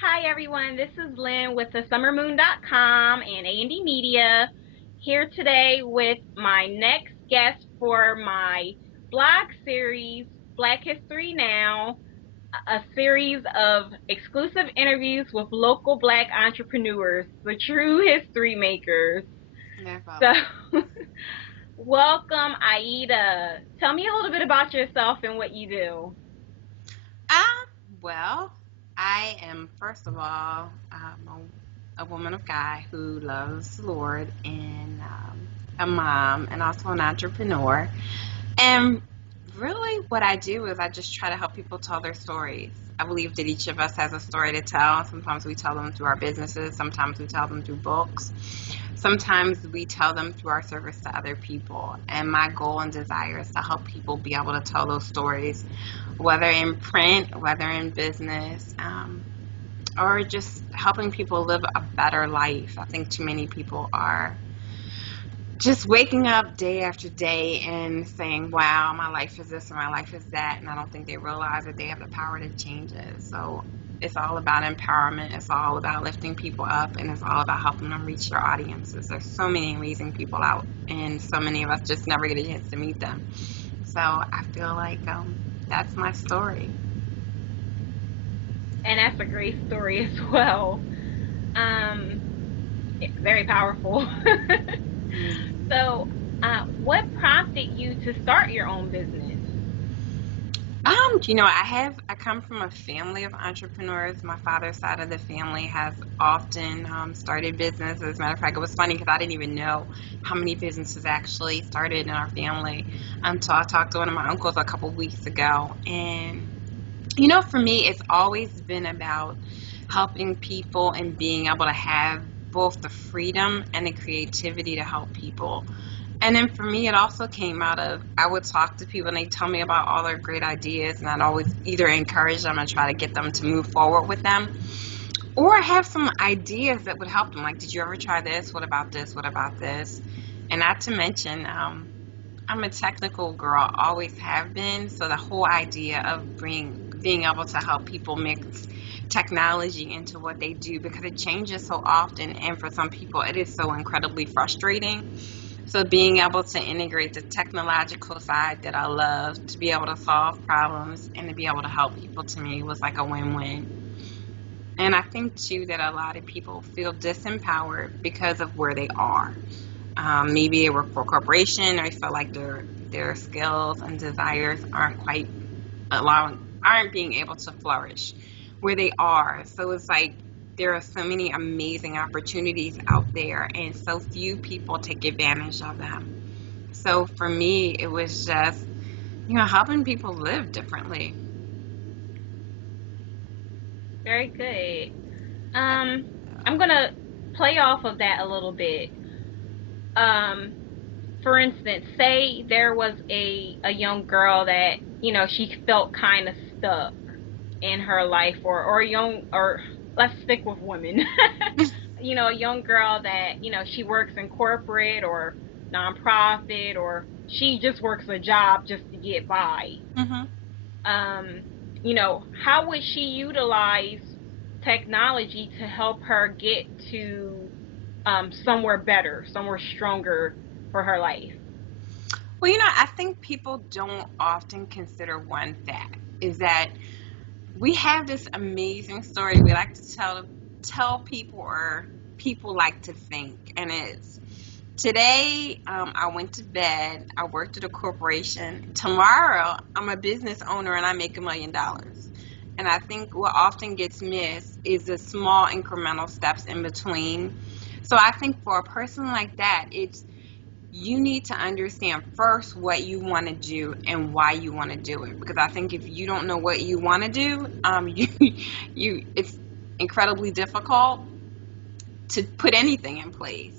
Hi everyone, this is Lynn with the summermoon.com and A&D Media here today with my next guest for my blog series, Black History Now, a series of exclusive interviews with local black entrepreneurs, the true history makers. No So, problem. welcome Aida. Tell me a little bit about yourself and what you do. Um, well, I am first of all a woman of God who loves the Lord and a mom and also an entrepreneur. And really, what I do is I just try to help people tell their stories. I believe that each of us has a story to tell. Sometimes we tell them through our businesses, sometimes we tell them through books, sometimes we tell them through our service to other people. And my goal and desire is to help people be able to tell those stories, whether in print, whether in business, or just helping people live a better life. I think too many people are just waking up day after day and saying, wow, my life is this or my life is that, and I don't think they realize that they have the power to change it. So it's all about empowerment, it's all about lifting people up, and it's all about helping them reach their audiences. There's so many amazing people out, and so many of us just never get a chance to meet them. So I feel like that's my story. And that's a great story as well. Um, Very powerful. Mm. So, what prompted you to start your own business? I come from a family of entrepreneurs. My father's side of the family has often started business. As a matter of fact, it was funny because I didn't even know how many businesses actually started in our family until I talked to one of my uncles a couple weeks ago. And for me, it's always been about helping people and being able to have both the freedom and the creativity to help people. And then for me, it also came out of I would talk to people and they tell me about all their great ideas, and I'd always either encourage them and try to get them to move forward with them, or have some ideas that would help them. Like, did you ever try this? What about this? What about this? And not to mention, I'm a technical girl, always have been. So the whole idea of being able to help people mix technology into what they do, because it changes so often, and for some people, it is so incredibly frustrating. So being able to integrate the technological side that I love to be able to solve problems and to be able to help people, to me, was like a win-win. And I think too that a lot of people feel disempowered because of where they are. Maybe they work for a corporation, or they feel like their skills and desires aren't being able to flourish where they are. So it's like there are so many amazing opportunities out there, and so few people take advantage of them. So for me, it was just helping people live differently. Very good. Um, I'm gonna play off of that a little bit. Um, for instance, say there was a young girl that she felt kind of stuck in her life, or young, or let's stick with women. A young girl that she works in corporate or nonprofit, or she just works a job just to get by. Hmm. um, how would she utilize technology to help her get to somewhere better, somewhere stronger for her life? Well, I think people don't often consider one fact is that we have this amazing story we like to tell people, or people like to think, and it's today, I went to bed, I worked at a corporation. Tomorrow, I'm a business owner and I make $1 million. And I think what often gets missed is the small incremental steps in between. So I think for a person like that, it's you need to understand first what you want to do and why you want to do it. Because I think if you don't know what you want to do, it's incredibly difficult to put anything in place.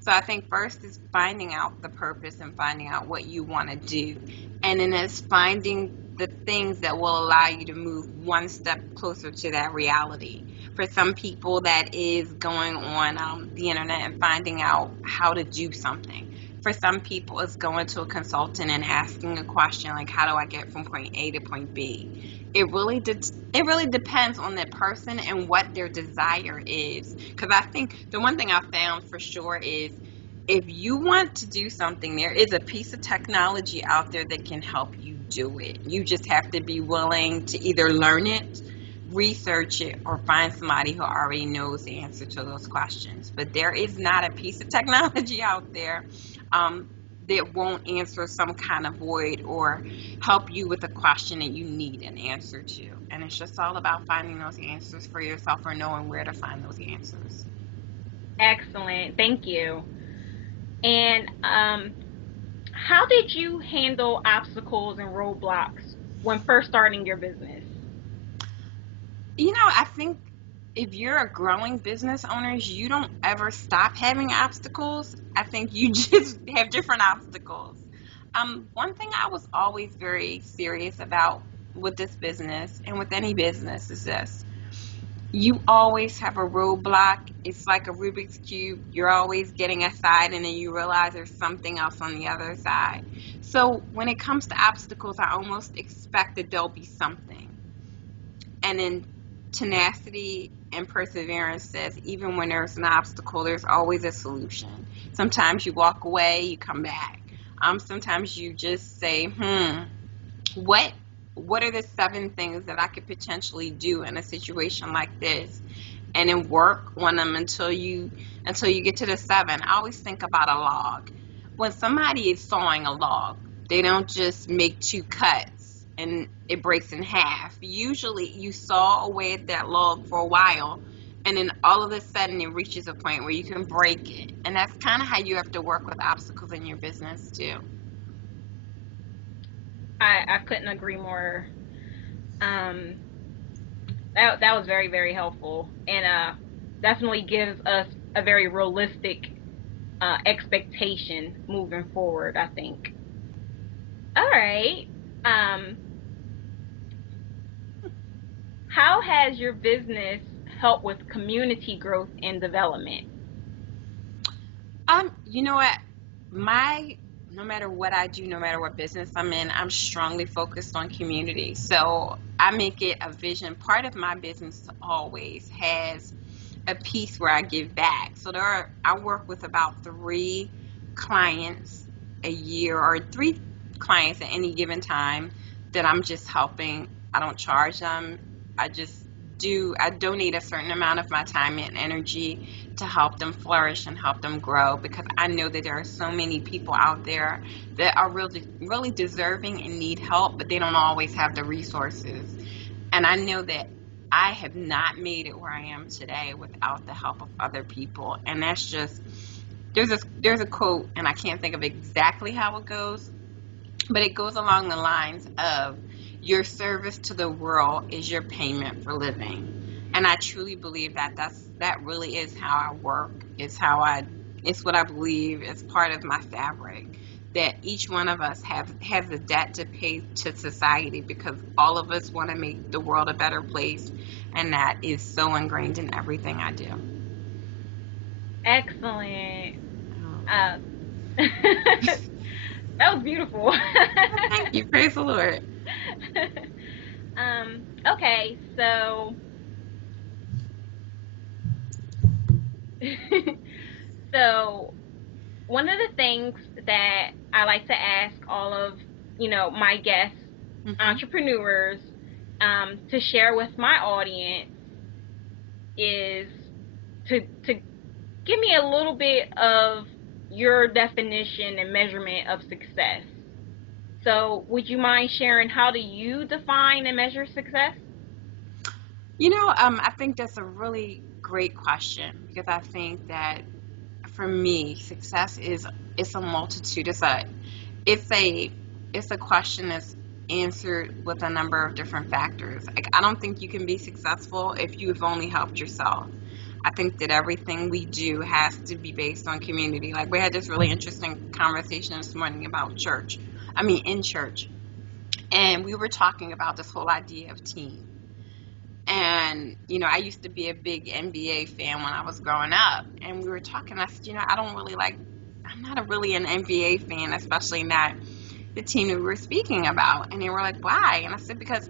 So I think first is finding out the purpose and finding out what you want to do. And then it's finding the things that will allow you to move one step closer to that reality. For some people, that is going on the internet and finding out how to do something. For some people, it's going to a consultant and asking a question like, how do I get from point A to point B? it really depends on that person and what their desire is. Because I think the one thing I found for sure is if you want to do something, there is a piece of technology out there that can help you do it. You just have to be willing to either learn it, research it, or find somebody who already knows the answer to those questions. But there is not a piece of technology out there that won't answer some kind of void or help you with a question that you need an answer to. And it's just all about finding those answers for yourself or knowing where to find those answers. Excellent. Thank you. And how did you handle obstacles and roadblocks when first starting your business? I think if you're a growing business owner, you don't ever stop having obstacles. I think you just have different obstacles. One thing I was always very serious about with this business and with any business is this. You always have a roadblock. It's like a Rubik's Cube. You're always getting a side and then you realize there's something else on the other side. So when it comes to obstacles, I almost expect that there'll be something. And then tenacity and perseverance says even when there's an obstacle, there's always a solution. Sometimes you walk away, you come back. Sometimes you just say, what what are the 7 things that I could potentially do in a situation like this, and then work on them until you get to the 7. I always think about a log. When somebody is sawing a log, they don't just make 2 cuts and it breaks in half. Usually you saw away at that log for a while, and then all of a sudden it reaches a point where you can break it. And that's kind of how you have to work with obstacles in your business too. I couldn't agree more. Um, that was very, very helpful, and definitely gives us a very realistic expectation moving forward, I think. All right. Um, how has your business helped with community growth and development? You know what? My No matter what I do, no matter what business I'm in, I'm strongly focused on community. So I make it a vision. Part of my business always has a piece where I give back. So I work with about 3 clients a year, or 3 clients at any given time that I'm just helping. I don't charge them. I just I donate a certain amount of my time and energy to help them flourish and help them grow, because I know that there are so many people out there that are really, really deserving and need help, but they don't always have the resources. And I know that I have not made it where I am today without the help of other people. And that's just, there's a quote, and I can't think of exactly how it goes, but it goes along the lines of, your service to the world is your payment for living. And I truly believe that that really is how I work. It's what I believe is part of my fabric, that each one of us has a debt to pay to society, because all of us want to make the world a better place, and that is so ingrained in everything I do. Excellent. Oh. Uh, that was beautiful. Thank you. Praise the Lord. Okay, so so one of the things that I like to ask all of, my guests, Mm-hmm. entrepreneurs, to share with my audience is to give me a little bit of your definition and measurement of success. So, would you mind sharing how do you define and measure success? I think that's a really great question, because I think that for me, success is it's a multitude. It's a it's a question that's answered with a number of different factors. Like, I don't think you can be successful if you've only helped yourself. I think that everything we do has to be based on community. Like, we had this really interesting conversation this morning about church. I mean, in church, and we were talking about this whole idea of team. And, I used to be a big NBA fan when I was growing up. And we were talking, I said, I'm not really an NBA fan, especially not the team that we were speaking about. And they were like, why? And I said, because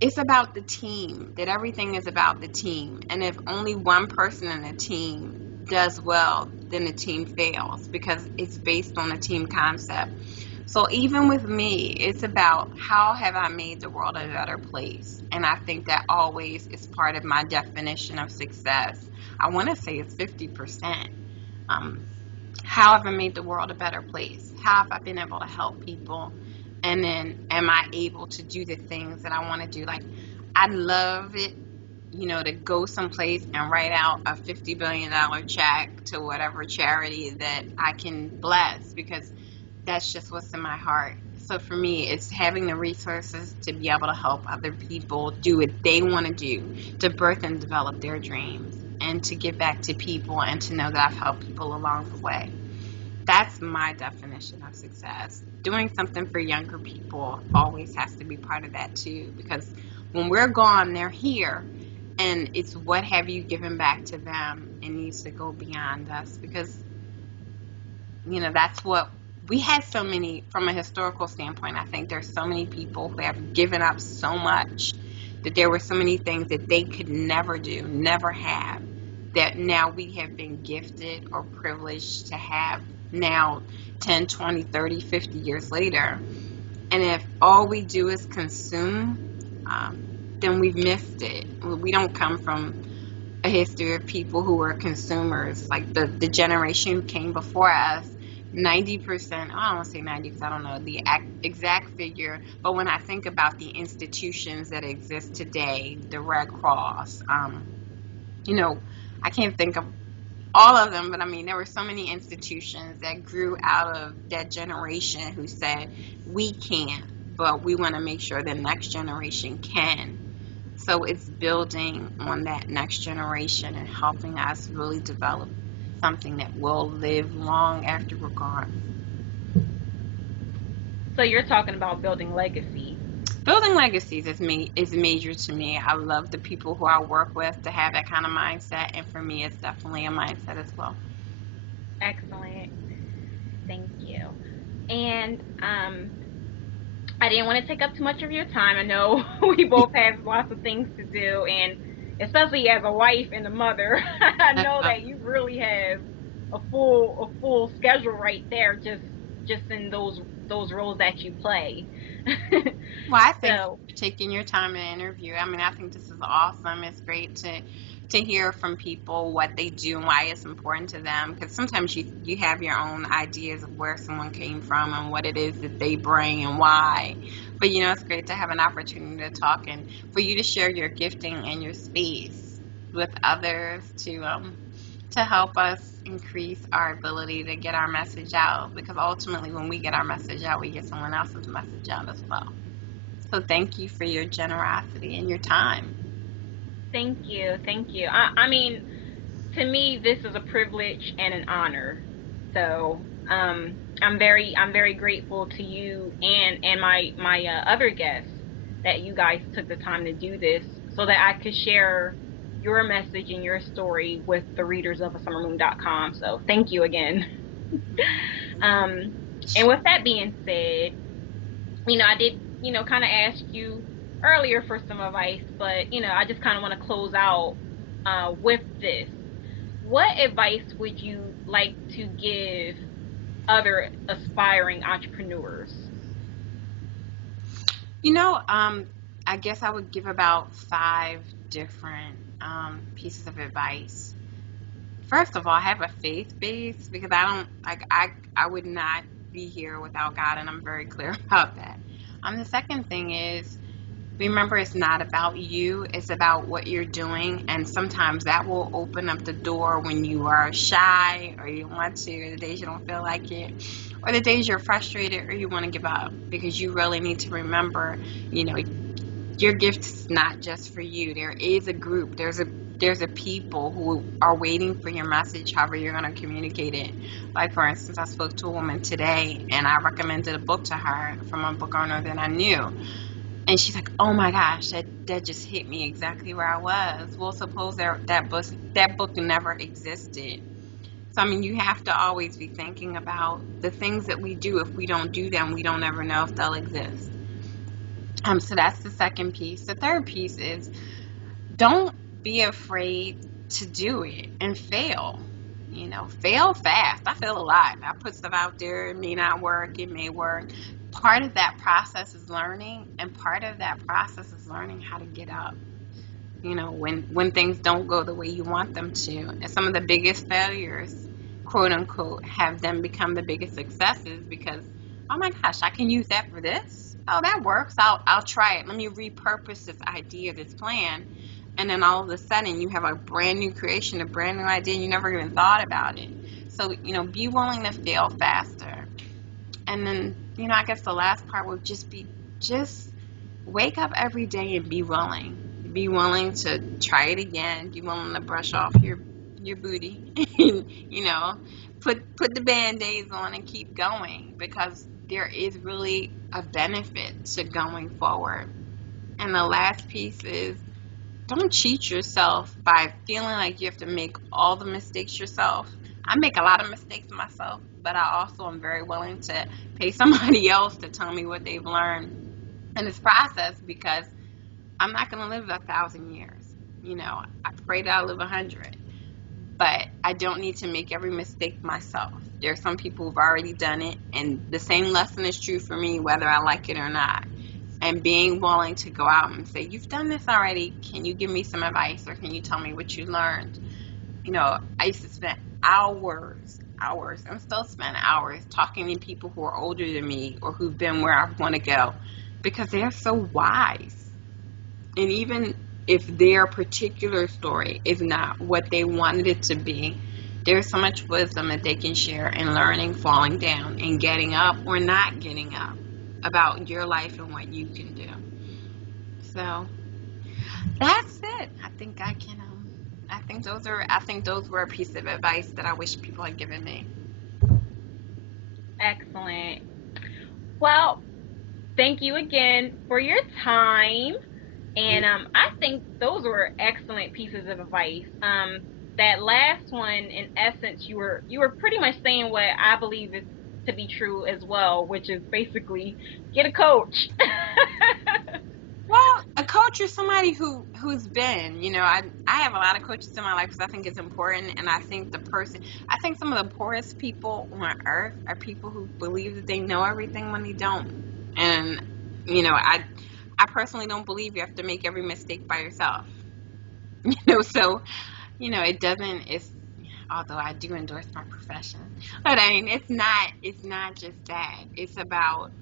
it's about the team, that everything is about the team. And if only one person in the team does well, then the team fails because it's based on a team concept. So even with me, it's about how have I made the world a better place? And I think that always is part of my definition of success. I want to say it's 50%. Um, how have I made the world a better place? How have I been able to help people? And then am I able to do the things that I want to do? Like, I love it, to go someplace and write out a $50 billion check to whatever charity that I can bless, because that's just what's in my heart. So for me, it's having the resources to be able to help other people do what they want to do, to birth and develop their dreams, and to give back to people and to know that I've helped people along the way. That's my definition of success. Doing something for younger people always has to be part of that too, because when we're gone, they're here, and it's what have you given back to them. It needs to go beyond us, because that's what we had. So many, from a historical standpoint, I think there's so many people who have given up so much, that there were so many things that they could never do, never have, that now we have been gifted or privileged to have now 10, 20, 30, 50 years later. And if all we do is consume, then we've missed it. We don't come from a history of people who were consumers, like the generation who came before us. 90%, I don't want to say 90 because I don't know the exact figure, but when I think about the institutions that exist today, the Red Cross, I can't think of all of them, but I mean, there were so many institutions that grew out of that generation who said, we can't, but we want to make sure the next generation can. So it's building on that next generation and helping us really develop something that will live long after we're gone. So you're talking about building legacy. Building legacies is major to me. I love the people who I work with to have that kind of mindset, and for me, it's definitely a mindset as well. Excellent. Thank you. And I didn't want to take up too much of your time. I know we both have lots of things to do, and especially as a wife and a mother, I know that you really have a full schedule right there, just in those roles that you play. Well, I thank you So for taking your time to interview. I mean, I think this is awesome. It's great to hear from people what they do and why it's important to them. Because sometimes you have your own ideas of where someone came from and what it is that they bring and why. But it's great to have an opportunity to talk and for you to share your gifting and your space with others to help us increase our ability to get our message out. Because ultimately, when we get our message out, we get someone else's message out as well. So thank you for your generosity and your time. thank you, thank you. I mean, to me, this is a privilege and an honor. So I'm very grateful to you and my other guests that you guys took the time to do this so that I could share your message and your story with the readers of asummermoon.com. So thank you again. um, and with that being said, I did, kind of ask you earlier for some advice, but I just kind of want to close out with this. What advice would you like to give other aspiring entrepreneurs? I guess I would give about 5 different pieces of advice. First of all, have a faith base, because I don't like I would not be here without God, and I'm very clear about that. The second thing is, remember, it's not about you, it's about what you're doing, and sometimes that will open up the door when you are shy or you want to, or the days you don't feel like it, or the days you're frustrated or you want to give up, because you really need to remember, your gift is not just for you. There is a group, there's a people who are waiting for your message, however you're going to communicate it. Like, for instance, I spoke to a woman today, and I recommended a book to her from a book owner that I knew. And she's like, oh my gosh, that just hit me exactly where I was. Well, suppose that book never existed. So, I mean, you have to always be thinking about the things that we do. If we don't do them, we don't ever know if they'll exist. So that's the second piece. The third piece is don't be afraid to do it and fail. Fail fast. I fail a lot. I put stuff out there. It may not work. It may work. Part of that process is learning, and part of that process is learning how to get up. When things don't go the way you want them to. And some of the biggest failures, quote unquote, have them become the biggest successes because, oh my gosh, I can use that for this. Oh, that works. I'll try it. Let me repurpose this idea, this plan. And then all of a sudden you have a brand new creation, a brand new idea, and you never even thought about it. So, be willing to fail faster. And then, I guess the last part would just wake up every day and be willing. Be willing to try it again. Be willing to brush off your booty. Put the band-aids on and keep going because there is really a benefit to going forward. And the last piece is don't cheat yourself by feeling like you have to make all the mistakes yourself. I make a lot of mistakes myself, but I also am very willing to pay somebody else to tell me what they've learned in this process because I'm not going to live 1,000 years. I pray that I live 100, but I don't need to make every mistake myself. There are some people who've already done it, and the same lesson is true for me whether I like it or not. And being willing to go out and say, you've done this already, can you give me some advice or can you tell me what you learned? I used to spend hours, and still spend hours talking to people who are older than me or who've been where I want to go because they're so wise. And even if their particular story is not what they wanted it to be, there's so much wisdom that they can share in learning, falling down, and getting up or not getting up about your life and what you can do. So that's it. I think those were a piece of advice that I wish people had given me. Excellent. Well, thank you again for your time. And I think those were excellent pieces of advice. That last one, in essence, you were pretty much saying what I believe is to be true as well, which is basically get a coach. Well, a coach is somebody who's been, I have a lot of coaches in my life because I think it's important, and I think some of the poorest people on earth are people who believe that they know everything when they don't. And, I personally don't believe you have to make every mistake by yourself. So, it doesn't, although I do endorse my profession, but I mean, it's not just that. It's about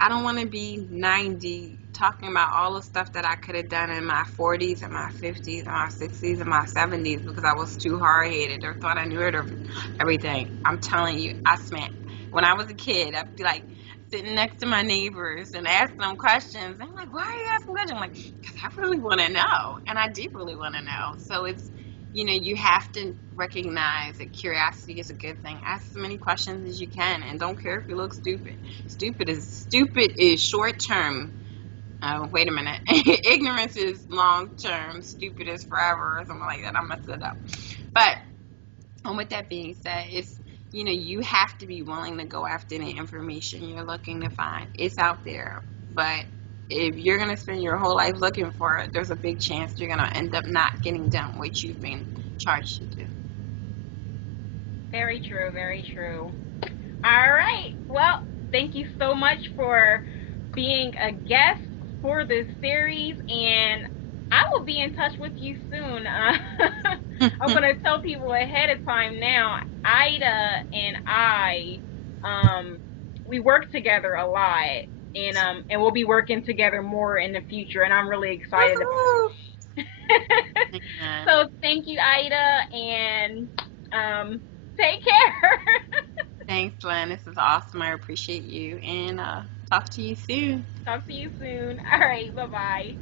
I don't want to be 90 talking about all the stuff that I could have done in my 40s and my 50s and my 60s and my 70s because I was too hard-headed or thought I knew everything. I'm telling you, when I was a kid, I'd be like sitting next to my neighbors and asking them questions. I'm like, why are you asking questions? I'm like, because I really want to know, and I do really want to know. So you have to recognize that curiosity is a good thing. Ask as many questions as you can, and don't care if you look stupid. Stupid is short term. Oh, wait a minute. Ignorance is long term. Stupid is forever, or something like that. I messed it up. But with that being said, you have to be willing to go after the information you're looking to find. It's out there, but if you're going to spend your whole life looking for it, there's a big chance you're going to end up not getting done what you've been charged to do. Very true, very true. All right. Well, thank you so much for being a guest for this series, and I will be in touch with you soon. I'm gonna tell people ahead of time now. Ida and I, um, we work together a lot, and we'll be working together more in the future, and I'm really excited about Woohoo! it. Amen. So thank you, Ida, and take care. Thanks, Len. This is awesome. I appreciate you, and talk to you soon. Talk to you soon. All right. Bye bye.